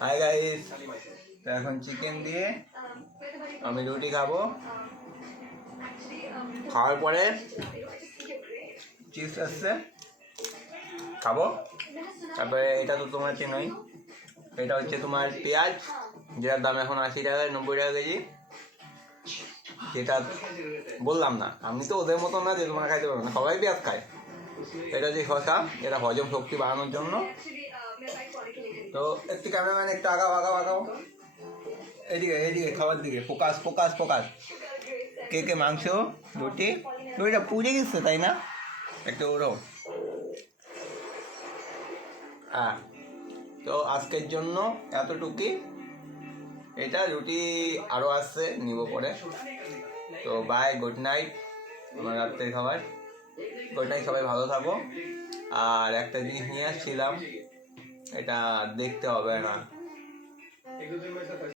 Hi guys, তো এখন chicken দিয়ে আমি রুটি খাবো। খাওয়ার পরে চিপস আসছে, খাবো। তারপরে এটা তো তোমার চেনই, এটা হচ্ছে তোমার পেঁয়াজ, যেটার দাম এখন 80 টাকা 90 টাকা কেজি। যেটা বললাম না, আমি তো ওদের মতো না যে তোমরা খাইতে পারবে না, সবাই পেঁয়াজ খায়। এটা যে শসা, এটা হজম শক্তি বাড়ানোর জন্য। তো একটু ক্যামেরাম্যান একটু আগাও এদিকে এদিকে খাবার দিকে ফোকাস ফোকাস ফোকাস। কে মাংস, রুটি, রুটিটা পুড়ে গেছে তাই না? একটু ওরো। হ্যাঁ, তো আজকের জন্য এতটুকুই। এটা রুটি আরও আসছে, নিব পরে। তো বাই, গুড নাইট। আমার রাত্রের খাবার। গুড নাইট, সবাই ভালো থাকো। আর একটা জিনিস নিয়ে আসছিলাম, এটা দেখতে হবে না।